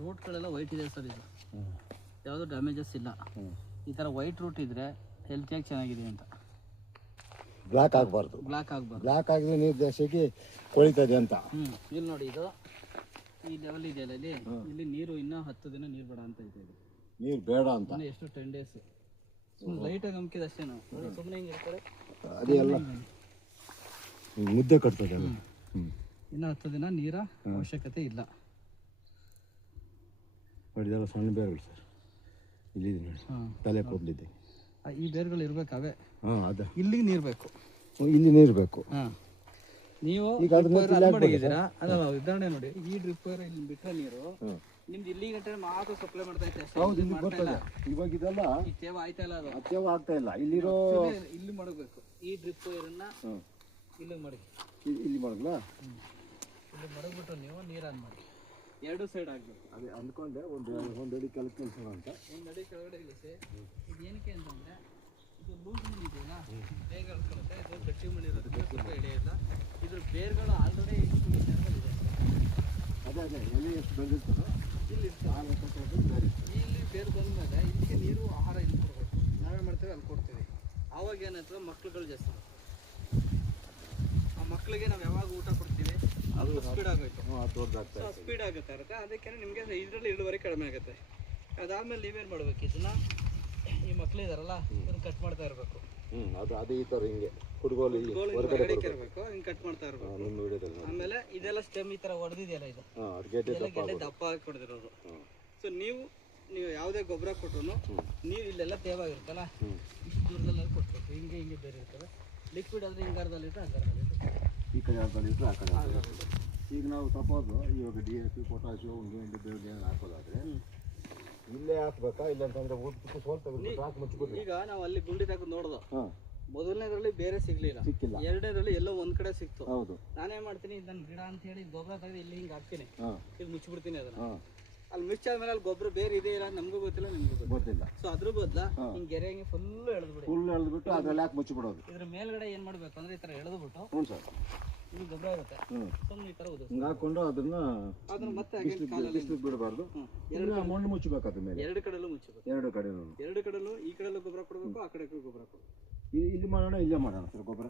ರೂಟ್ಗಳೆಲ್ಲ white ಇದೆ sir. ಇದು ಯಾವುದು ಡ್ಯಾಮೇಜಸ್ ಇಲ್ಲ. ಈ ಥರ ವೈಟ್ ರೂಟ್ ಇದ್ದರೆ ಹೆಲ್ತಿಯಾಗಿ ಚೆನ್ನಾಗಿದೆ ಅಂತ. ಬ್ಲ್ಯಾಕ್ ಆಗಬಾರ್ದು. ಬ್ಲ್ಯಾಕ್ ಆಗಿದ್ರೆ ನೀರು ಜಾಸ್ತಿಯಾಗಿ ಕೊಳಿತದೆ ಅಂತ. ಇಲ್ಲಿ ನೋಡಿ, ಇದು ಈ ಲೆವೆಲ್ ಇದೆಯಲ್ಲ, ಇಲ್ಲಿ ನೀರು ಇನ್ನೂ 10 ದಿನ ನೀರು ಬೇಡ ಅಂತ ಇದೆ. ನೀರು ಬೇಡ ಅಂತ ಎಷ್ಟು 10 days ಸುಮ್ಮನೆ ಲೈಟಾಗಿ ಅಮ್ಕಿದೆ ಅಷ್ಟೇ. ನಾವು ಸುಮ್ಮನೆ ಹಿಂಗೆ ಇರ್ತಾರೆ, ಅದೇ ಎಲ್ಲ ಮುದ್ದೆ ಕಟ್ತದೆ. ಇನ್ನು 10 ದಿನ ನೀರ ಅವಶ್ಯಕತೆ ಇಲ್ಲ. ಇದೆಲ್ಲ ಸಣ್ಣ ಬೇರುಗಳು ಸರ್, ಇಲ್ಲಿದೆ ನೋಡಿ, ತಲೆ ಕೊಡ್ಲಿದೆ. ಈ ಬೇರುಗಳು ಇರ್ಬೇಕು ಅವೇ. ಅದೇ ಇಲ್ಲಿಗೆ ನೀರು ಬೇಕು, ಇಲ್ಲಿ ನೀರು ಬೇಕು. ನೀವು ಮಡಗಿದ್ದೀರಾ ಅದಲ್ಲ, ಉದಾಹರಣೆ ನೋಡಿ, ಈ ಡ್ರಿಪ್ ಇಲ್ಲಿ ಬಿಟ್ಟರೆ ನೀರು ನಿಮ್ದು ಇಲ್ಲಿ ಗಂಟೆ ಮಾತ್ರ ಸಪ್ಲೈ ಮಾಡ್ತಾ ಇತ್ತು ಅಷ್ಟೇ. ಇವಾಗ ಇದೆಲ್ಲ ತೇವ ಆಯ್ತಾ ಇಲ್ಲ, ಅದು ತೇವ ಆಗ್ತಾ ಇಲ್ಲ. ಇಲ್ಲಿರೋ ಇಲ್ಲಿ ಮಾಡಬೇಕು. ಈ ಡ್ರಿಪ್ ವೈರನ್ನ ಇಲ್ಲಿ ಮಡಗಿ, ಇಲ್ಲಿ ಮಾಡಲ್ಲ, ಇಲ್ಲಿ ಮಡಗ್ಬಿಟ್ಟು ನೀವು ನೀರು ಆನ್ ಮಾಡಿ. 2 ಸೈಡ್ ಆಗಬೇಕು. ಅದೇ ಅಂದ್ಕೊಂಡೆ ಒಂದು ಅಡಿ ಕೆಲಸ ಅಂತ. ಒಂದು ಅಡಿ ಕೆಳಗಡೆ ಇಳಿಸಿ. ಇದು ಏನಕ್ಕೆ ಅಂತಂದರೆ, ಇದು ಲೂಸ್ ಮಣ್ಣು ಇದೆಯಲ್ಲ, ಬೇಗ ಎಳ್ಕೊಳ್ಳುತ್ತೆ. ಇದು ಗಟ್ಟಿ ಮಣ್ಣು ಇರೋದಕ್ಕೆ ಸ್ವಲ್ಪ ಎಳೆಯಿಲ್ಲ. ಇದ್ರ ಬೇರ್ಗಳು ಆಲ್ರೆಡಿ ಇದೆ. ಅದೇ ಎಲೆ ಎಷ್ಟು ಬಂದಿರ್ತದೋ ಇಲ್ಲಿ ಇಲ್ಲಿ ಬೇರು ಬಂದಮೇಲೆ ಇಲ್ಲಿಗೆ ನೀರು ಆಹಾರ ಇಲ್ಲಿ ಕೊಡಬೇಕು. ನಾವೇ ಮಾಡ್ತೇವೆ, ಅಲ್ಲಿ ಕೊಡ್ತೀವಿ. ಆವಾಗ ಏನಾಯ್ತದೆ, ಮಕ್ಳುಗಳು ಜಾಸ್ತಿ. ಆ ಮಕ್ಕಳಿಗೆ ನಾವು ಯಾವಾಗ ಊಟ ಕೊಡ್ತೀವಿ ಅದು ಸ್ಪೀಡ್ ಆಗೋಯ್ತು, ಸ್ಪೀಡ್ ಆಗುತ್ತೆ ಇರುತ್ತೆ. ಅದಕ್ಕೆ ನಿಮಗೆ ಇದರಲ್ಲಿ ಇಳುವರಿ ಕಡಿಮೆ ಆಗುತ್ತೆ. ಅದಾದ್ಮೇಲೆ ನೀವೇನು ಮಾಡ್ಬೇಕು, ಇದನ್ನ ಈ ಮಕ್ಳು ಇದಾರಲ್ಲ, ಇದನ್ನ ಕಟ್ ಮಾಡ್ತಾ ಇರಬೇಕು. ಅದೇ ಈ ಥರ ಹಿಂಗೆ ಹುಡುಗೋಲಿ ಹೊರಗಡೆ ಇರಬೇಕು, ಹಿಂಗೆ ಕಟ್ ಮಾಡ್ತಾ ಇರಬೇಕು. ಆಮೇಲೆ ಇದೆಲ್ಲ ಸ್ಟೆಮ್ ಈ ಥರ ಹೊಡೆದಿದೆಯಲ್ಲ, ಇದು ಗೆಡ್ಡೆ ದಪ್ಪ ಹಾಕಿ ಹೊಡೆದಿರೋದು. ಸೊ ನೀವು ಯಾವುದೇ ಗೊಬ್ಬರ ಕೊಟ್ಟರು ನೀರು ಇಲ್ಲೆಲ್ಲ ತೇವಾಗಿರುತ್ತಲ್ಲ, ಇಷ್ಟು ದೂರದಲ್ಲಿ ಕೊಟ್ಬೇಕು. ಹಿಂಗೆ ಬೇರೆ ಇರ್ತವೆ. ಲಿಕ್ವಿಡ್ ಆದರೆ ಹಿಂಗೆ ಅರ್ಧ ಲೀಟ್ರ್, ಹಂಗೆ ಅರ್ಧ ಲೀಟ್ರ್, ಈ ಕಡೆ ಅರ್ಧ ಲೀಟ್ರ್, ಆ ಕಡೆ ಅರ್ಧ ಲೀಟ್ರ್. ಈಗ ನಾವು ಸಪೋಸ್ ಇವಾಗ DAP, ಪೊಟ್ಯಾಶಿಯೋ, ಹಿಂಗೆ ಬೇರೆ ಹಾಕೋದಾದ್ರೆ ಇಲ್ಲೇ ಹಾಕ್ಬೇಕಾ? ಇಲ್ಲ ಅಂತಂದ್ರೆ ಈಗ ನಾವು ಅಲ್ಲಿ ಗುಂಡಿ ತೆಗೆದು ನೋಡ್ದು, ಮೊದಲನೇದ್ರಲ್ಲಿ ಬೇರೆ ಸಿಗ್ಲಿಲ್ಲ, ಎರಡನೇದ್ರಲ್ಲಿ ಎಲ್ಲೋ ಒಂದ್ ಕಡೆ ಸಿಕ್ತು. ನಾನೇನ್ ಮಾಡ್ತೀನಿ, ಇದನ್ನ ಗಿಡ ಅಂತ ಹೇಳಿ ಗೊಬ್ಬರ ತೆಗೆದು ಇಲ್ಲಿ ಹಿಂಗೆ ಹಾಕ್ತೀನಿ, ಇದು ಮುಚ್ಚಿಬಿಡ್ತೀನಿ. ಅದನ್ನ ಅಲ್ಲಿ ಮುಚ್ಚಾದ್ಮೇಲೆ ಅಲ್ಲಿ ಗೊಬ್ಬರ ಬೇರೆ ಇದೆ ಇಲ್ಲ ನಮಗೂ ಗೊತ್ತಿಲ್ಲ, ನಿಮ್ಗೂ ಗೊತ್ತಿಲ್ಲ. ಸೊ ಅದ್ರ ಬದಲ ಹಿಂಗೆ ಗೆರೆ ಹಿಂಗೆ ಫುಲ್ ಎಳೆದ್ಬಿಟ್ಟು ಅದ್ರಲ್ಲಿ ಹಾಕಿ ಮುಚ್ಚಿಬಿಡೋದು. ಇದ್ರ ಮೇಲ್ಗಡೆ ಏನ್ ಮಾಡ್ಬೇಕು ಅಂದ್ರೆ, ಈ ತರ ಎಳೆದ್ಬಿಟ್ಟು ಇಲ್ಲಿ ಗೊಬ್ಬರ ಇರುತ್ತೆ, ಸುಮ್ಮನೆ ಈ ತರ ಹಾಕೊಂಡು ಅದನ್ನ ಮತ್ತೆ ಬಿಡಬಾರ್ದು. ಮಣ್ಣು ಮುಚ್ಚಬೇಕು. ಅದ್ರ ಮೇಲೆ 2 ಕಡೆಲೂ ಮುಚ್ಚಬೇಕು. 2 ಕಡೆಲೂ ಈ ಕಡೆಲೂ ಗೊಬ್ಬರ ಕೊಡಬೇಕು, ಆ ಕಡೆಗೂ ಗೊಬ್ಬರ ಕೊಡಬೇಕು. ಇಲ್ಲಿ ಮಾಡೋಣ, ಇಲ್ಲೇ ಮಾಡೋಣ ಸರ್ ಗೊಬ್ಬರ.